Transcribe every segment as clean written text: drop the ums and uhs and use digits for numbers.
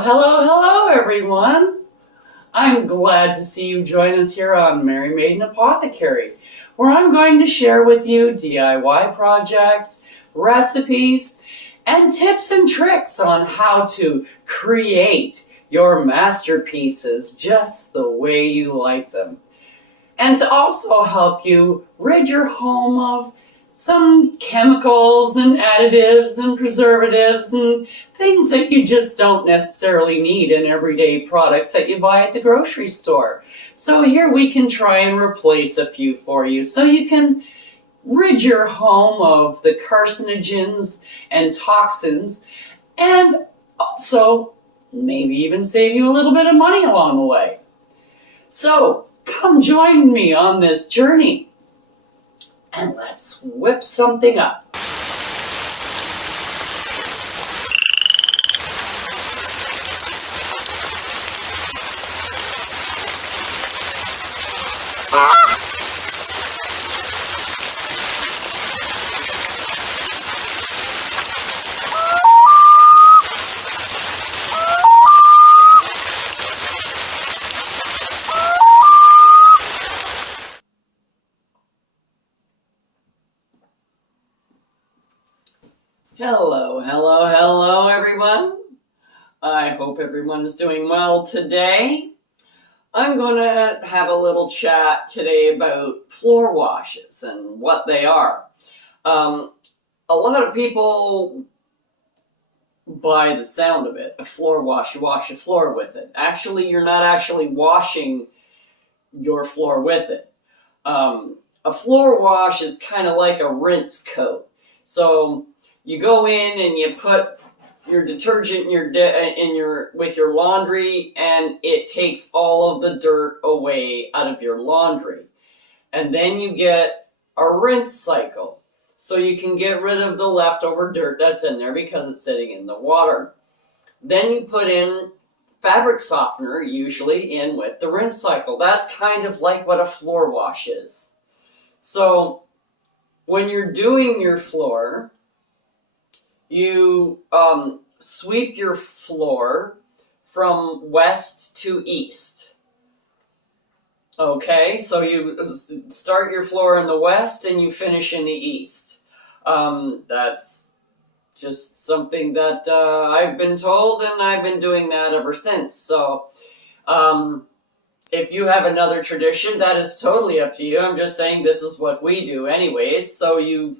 Hello, everyone. I'm glad to see you join us here on Mary Maiden Apothecary, where I'm going to share with you DIY projects, recipes, and tips and tricks on how to create your masterpieces just the way you like them. And to also help you rid your home of some chemicals and additives and preservatives and things that you just don't necessarily need in everyday products that you buy at the grocery store. So here we can try and replace a few for you so you can rid your home of the carcinogens and toxins, and also maybe even save you a little bit of money along the way. So come join me on this journey and let's whip something up. Hello, everyone. I hope everyone is doing well today. I'm going to have a little chat today about floor washes and what they are. A lot of people, by the sound of it, a floor wash, you wash your floor with it. Actually, you're not actually washing your floor with it. A floor wash is kind of like a rinse coat. So you go in and you put your detergent with your laundry, and it takes all of the dirt away out of your laundry. And then you get a rinse cycle. So you can get rid of the leftover dirt that's in there because it's sitting in the water. Then you put in fabric softener, usually in with the rinse cycle. That's kind of like what a floor wash is. So when you're doing your floor, you sweep your floor from west to east. Okay, so you start your floor in the west and you finish in the east. That's just something that I've been told, and I've been doing that ever since. So if you have another tradition, that is totally up to you. I'm just saying this is what we do anyways. So you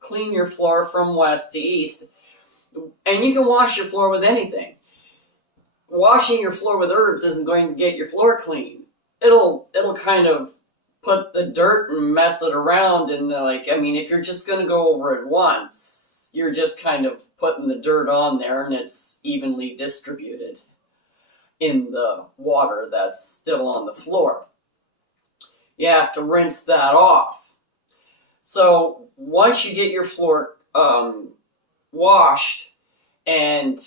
clean your floor from west to east, and you can wash your floor with anything. Washing your floor with herbs isn't going to get your floor clean. It'll kind of put the dirt and mess it around, and if you're just going to go over it once, you're just kind of putting the dirt on there, and it's evenly distributed in the water that's still on the floor. You have to rinse that off. So once you get your floor washed, and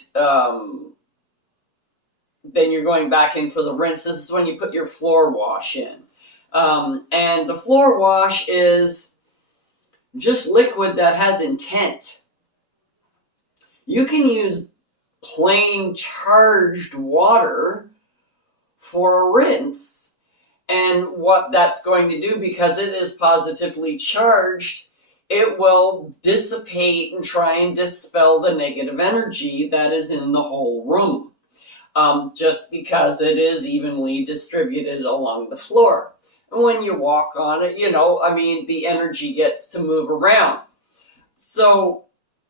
then you're going back in for the rinse. This is when you put your floor wash in. And the floor wash is just liquid that has intent. You can use plain charged water for a rinse, and what that's going to do, because it is positively charged, it will dissipate and try and dispel the negative energy that is in the whole room, just because it is evenly distributed along the floor. And when you walk on it, the energy gets to move around. So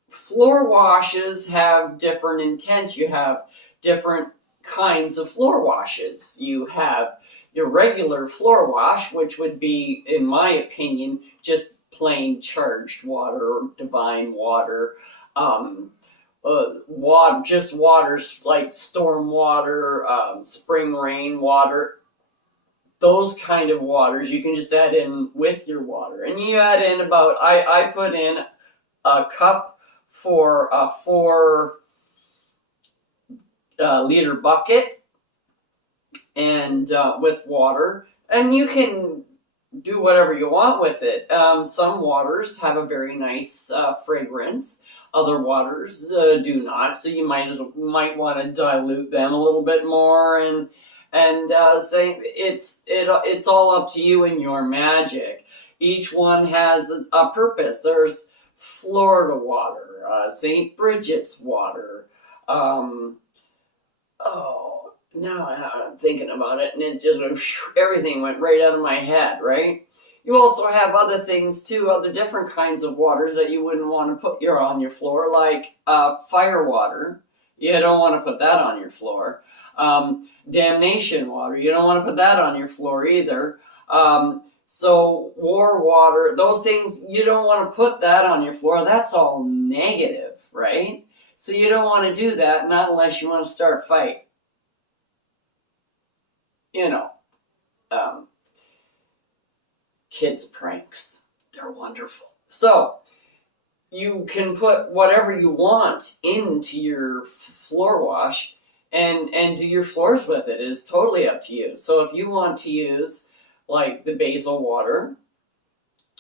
floor washes have different intents. You have different kinds of floor washes. You have your regular floor wash, which would be, in my opinion, just plain charged water or divine water. Just waters like storm water, spring rain water. Those kind of waters you can just add in with your water. And you add in about, I put in a cup for a 4 liter bucket, and with water, and you can do whatever you want with it. Some waters have a very nice fragrance. Other waters do not, so you might want to dilute them a little bit more, and say it's all up to you and your magic. Each one has a purpose. There's Florida water, St. Bridget's water. Oh, now I'm thinking about it, and it just everything went right out of my head, right? You also have other things too, other different kinds of waters that you wouldn't want to put on your floor, like fire water. You don't want to put that on your floor. Damnation water. You don't want to put that on your floor either. So war water, those things, you don't want to put that on your floor. That's all negative, right? So you don't want to do that, not unless you want to start a fight. You know, kids' pranks. They're wonderful. So you can put whatever you want into your floor wash and do your floors with it. It is totally up to you. So if you want to use like the basil water,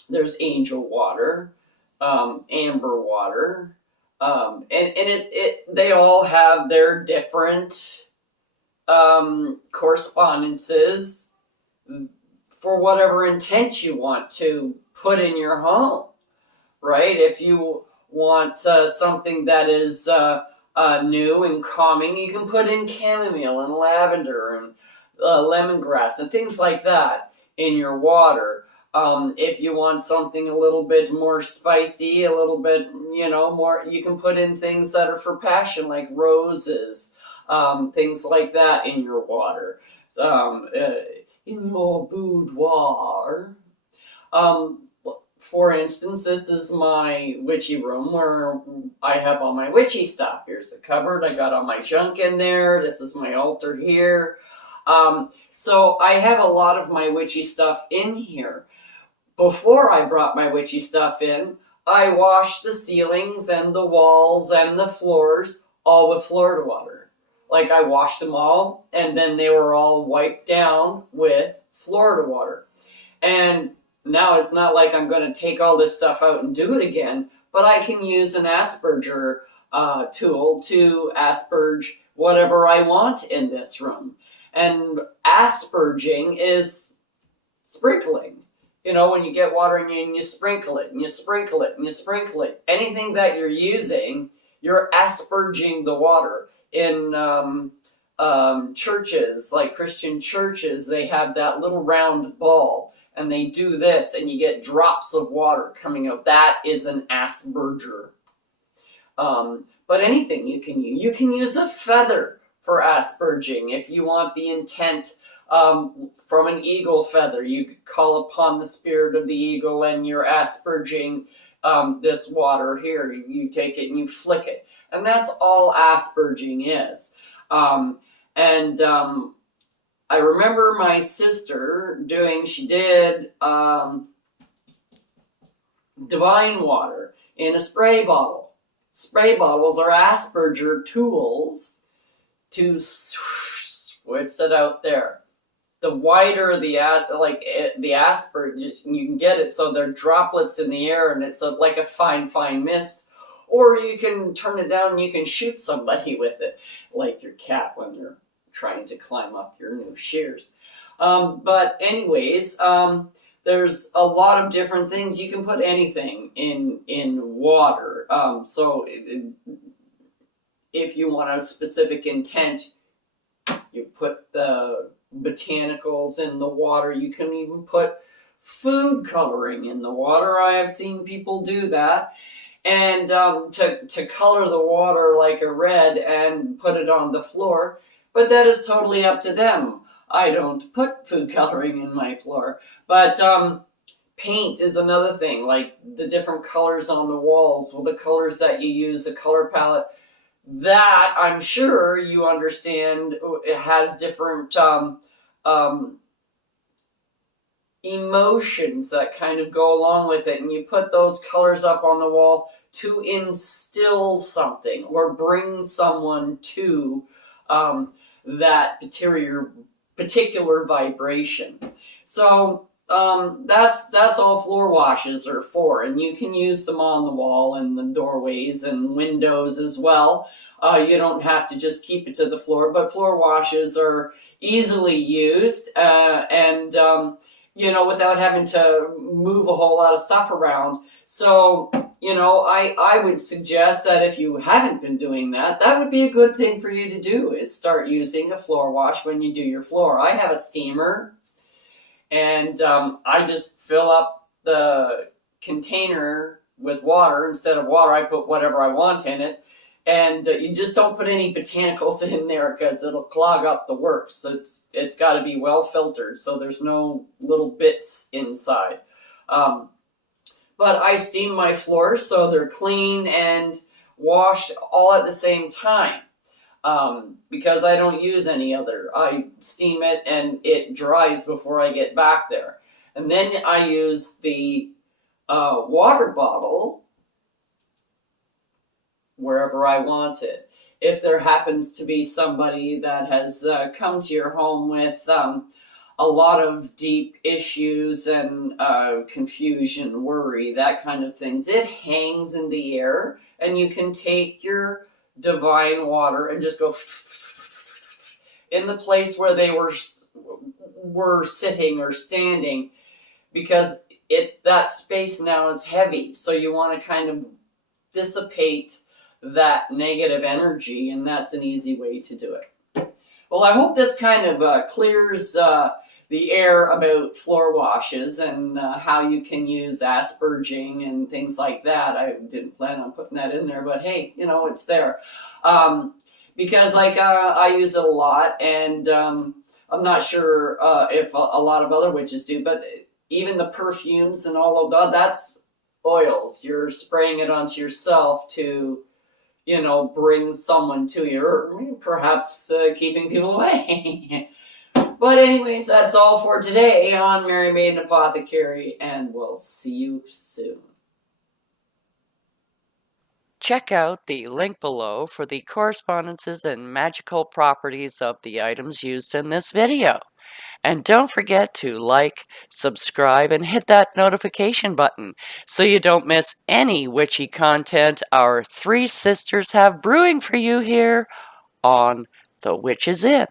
there's angel water, amber water, and they all have their different correspondences for whatever intent you want to put in your home, right? If you want something that is new and calming, you can put in chamomile and lavender and lemongrass and things like that in your water. If you want something a little bit more spicy, a little bit, more, you can put in things that are for passion, like roses, things like that in your water. In your boudoir. For instance, this is my witchy room where I have all my witchy stuff. Here's the cupboard. I got all my junk in there. This is my altar here. So I have a lot of my witchy stuff in here. Before I brought my witchy stuff in, I washed the ceilings and the walls and the floors all with Florida water. Like I washed them all, and then they were all wiped down with Florida water. And now it's not like I'm going to take all this stuff out and do it again, but I can use an asperger tool to asperge whatever I want in this room. And asperging is sprinkling. When you get water and you sprinkle it, and you sprinkle it, and you sprinkle it. Anything that you're using, you're asperging the water. In churches, like Christian churches, they have that little round ball, and they do this, and you get drops of water coming out. That is an asperger. But anything you can use. You can use a feather for asperging if you want the intent from an eagle feather. You call upon the spirit of the eagle, and you're asperging this water here. You take it and you flick it. And that's all asperging is. I remember my sister she did divine water in a spray bottle. Spray bottles are asperger tools to switch it out there. The wider the asperge, you can get it so they're droplets in the air, and it's like a fine mist. Or you can turn it down and you can shoot somebody with it, like your cat when they're trying to climb up your new shears. But anyways, there's a lot of different things. You can put anything in water. If you want a specific intent, you put the botanicals in the water. You can even put food coloring in the water. I have seen people do that. And to color the water like a red and put it on the floor, but that is totally up to them. I don't put food coloring in my floor, but paint is another thing, like the different colors on the walls, the colors that you use, the color palette, that I'm sure you understand it has different emotions that kind of go along with it, and you put those colors up on the wall to instill something or bring someone to that particular vibration. So that's all floor washes are for, and you can use them on the wall and the doorways and windows as well. You don't have to just keep it to the floor, but floor washes are easily used, and without having to move a whole lot of stuff around. So I would suggest that if you haven't been doing that, that would be a good thing for you to do, is start using a floor wash when you do your floor. I have a steamer, and I just fill up the container with water. Instead of water, I put whatever I want in it. And you just don't put any botanicals in there because it'll clog up the works. So it's got to be well filtered, so there's no little bits inside. But I steam my floors so they're clean and washed all at the same time. Because I don't use any other. I steam it and it dries before I get back there. And then I use the water bottle wherever I want it. If there happens to be somebody that has come to your home with a lot of deep issues and confusion, worry, that kind of things, it hangs in the air, and you can take your divine water and just go in the place where they were sitting or standing, because it's that space now is heavy, so you want to kind of dissipate that negative energy, and that's an easy way to do it. Well, I hope this kind of clears the air about floor washes and how you can use asperging and things like that. I didn't plan on putting that in there, but hey, it's there. Because I use it a lot, and I'm not sure if a lot of other witches do, but even the perfumes and all of that, that's oils. You're spraying it onto yourself to, bring someone to you, or perhaps keeping people away. But anyways, that's all for today on Mary Maiden Apothecary, and we'll see you soon. Check out the link below for the correspondences and magical properties of the items used in this video. And don't forget to like, subscribe, and hit that notification button so you don't miss any witchy content our three sisters have brewing for you here on The Witches Inn.